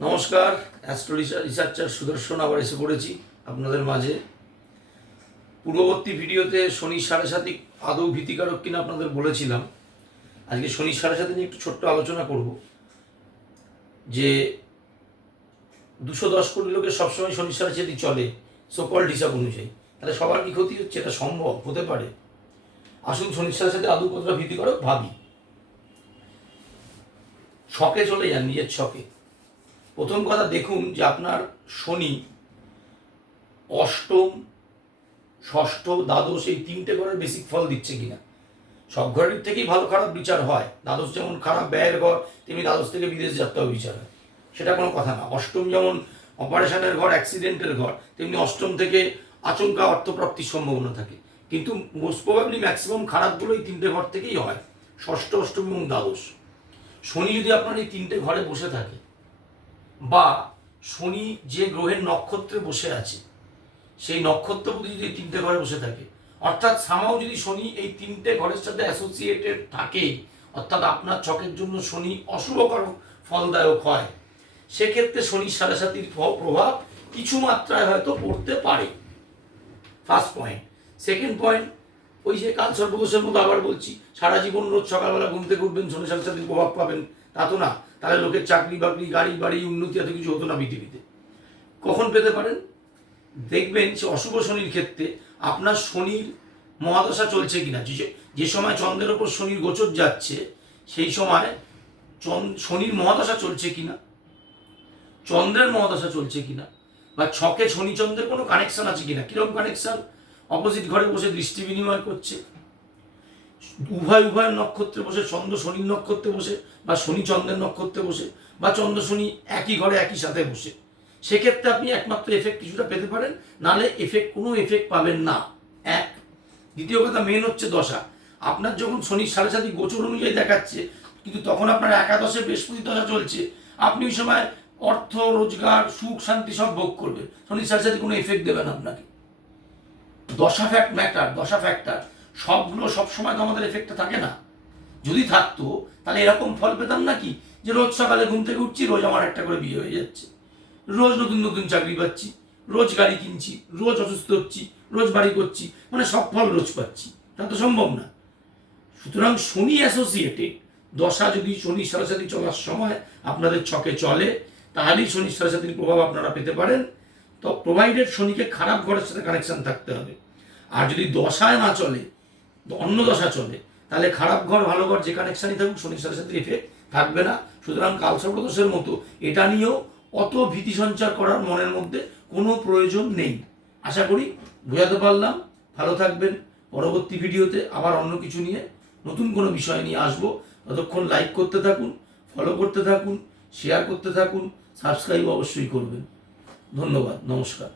নমস্কার, astro researcher সুদর্শন আবার এসে পড়েছি আপনাদের মাঝে। পূর্ববর্তী ভিডিওতে শনি সাড়ে সাতি আদৌ ভীতিকারক কিনা আপনাদের বলেছিলাম। আজকে শনি সাড়ে সাতি নিয়ে একটু ছোট্ট আলোচনা করব যে 210 কোটি লোকের সবসময় শনি সাড়ে সাতি চলে সোকল্ড হিসাব অনুযায়ী, তাহলে সবার কি ক্ষতি হচ্ছে? এটা সম্ভব হতে পারে? আসুন শনি সাড়ে সাতি আদৌ কতটা ভীতিকারক ভাবি। ছকে চলে যান, নিজের ছকে। প্রথম কথা দেখুন যে আপনার শনি অষ্টম, ষষ্ঠ, দ্বাদশ এই তিনটে ঘরের বেসিক ফল দিচ্ছে কিনা। সব ঘরের থেকেই ভালো খারাপ বিচার হয়। দ্বাদশ যেমন খারাপ ব্যয়ের ঘর, তেমনি দ্বাদশ থেকে বিদেশ যাত্রাও বিচার হয়, সেটা কোনো কথা না। অষ্টম যেমন অপারেশনের ঘর, অ্যাক্সিডেন্টের ঘর, তেমনি অষ্টম থেকে আচমকা অর্থপ্রাপ্তির সম্ভাবনা থাকে। কিন্তু মোস্ট প্রবাবলি ম্যাক্সিমাম খারাপগুলো এই তিনটে ঘর থেকেই হয়, ষষ্ঠ, অষ্টম এবং দ্বাদশ। শনি যদি আপনার এই তিনটে ঘরে বসে থাকে, বা শনি যে গ্রহের নক্ষত্রে বসে আছে সেই নক্ষত্রপতি যদি তিনটে ঘরে বসে থাকে, অর্থাৎ সামাও যদি শনি এই তিনটে ঘরের সাথে অ্যাসোসিয়েটেড থাকে, অর্থাৎ আপনার ছকের জন্য শনি অশুভকর ফলদায়ক হয়, সেক্ষেত্রে শনি সাড়ে সাতির প্রভাব কিছু মাত্রায় হয়তো পড়তে পারে। First point. সেকেন্ড পয়েন্ট, ওই যে কাল সর্বদোষের মতো আবার বলছি, সারা জীবন রোজ সকালবেলা ঘুম থেকে উঠবেন, শনি সাড়ে সাতির প্রভাব পাবেন তা তো না। তাহলে লোকের চাকরি বাকরি, গাড়ি বাড়ি, উন্নতি এত কিছু হতো না পৃথিবীতে। কখন পেতে পারেন? দেখবেন যে অশুভ শনির ক্ষেত্রে আপনার শনির মহাদশা চলছে কিনা। যে সময় চন্দ্রের ওপর শনির গোচর যাচ্ছে সেই সময় শনির মহাদশা চলছে কিনা, চন্দ্রের মহাদশা চলছে কিনা, বা ছকে শনি চন্দ্রের কোনো কানেকশন আছে কিনা। কিরকম কানেকশন? অপোজিট ঘরে বসে দৃষ্টি বিনিময় করছে, উভয় নক্ষত্রে বসে, চন্দ্র শনির নক্ষত্রে বসে, বা শনি চন্দ্রের নক্ষত্রে বসে, বা চন্দ্র শনি একই ঘরে একই সাথে বসে, সেক্ষেত্রে আপনি একমাত্র এফেক্ট কিছুটা পেতে পারেন, নাহলে কোনো এফেক্ট পাবেন না। এক। দ্বিতীয় কথা, মেন হচ্ছে দশা। আপনার যখন শনির সাড়ে সাতি গোচর অনুযায়ী দেখাচ্ছে, কিন্তু তখন আপনার একাদশে বৃহস্পতি দশা চলছে, আপনি ওই সময় অর্থ, রোজগার, সুখ, শান্তি সব ভোগ করবেন। শনির সাড়ে সাতি কোনো এফেক্ট দেবে না আপনাকে। দশা ম্যাটার, দশা ফ্যাক্টর। সবগুলো সবসময় তো আমাদের এফেক্টটা থাকে না। যদি থাকতো তাহলে এরকম ফল পেতাম নাকি যে রোজ সকালে ঘুম থেকে উঠছি, রোজ আমার একটা করে বিয়ে হয়ে যাচ্ছে, রোজ নতুন নতুন চাকরি পাচ্ছি, রোজ গাড়ি কিনছি, রোজ অসুস্থ হচ্ছি, রোজ বাড়ি করছি, মানে সব ফল রোজ পাচ্ছি, তা তো সম্ভব না। সুতরাং শনি অ্যাসোসিয়েটেড দশা যদি শনি সাড়ে সাতি চলার সময় আপনাদের ছকে চলে, তাহলেই শনি সাড়ে সাতির প্রভাব আপনারা পেতে পারেন। তো প্রোভাইডেড শনিকে খারাপ ঘরের সাথে কানেকশন থাকতে হবে। আর যদি দশায় না চলে, অন্য দশা চলে, তাহলে খারাপ ঘর ভালো ঘর যে কানেকশানই থাকুক, শনি সাড়ে সাতির এফেক্ট থাকবে না। সুতরাং কালসর্পদোষের মতো এটা নিয়েও অত ভীতি সঞ্চার করার মনের মধ্যে কোনো প্রয়োজন নেই। আশা করি বোঝাতে পারলাম। ভালো থাকবেন। পরবর্তী ভিডিওতে আবার অন্য কিছু নিয়ে, নতুন কোনো বিষয় নিয়ে আসবো। ততক্ষণ লাইক করতে থাকুন, ফলো করতে থাকুন, শেয়ার করতে থাকুন, সাবস্ক্রাইব অবশ্যই করবেন। ধন্যবাদ, নমস্কার।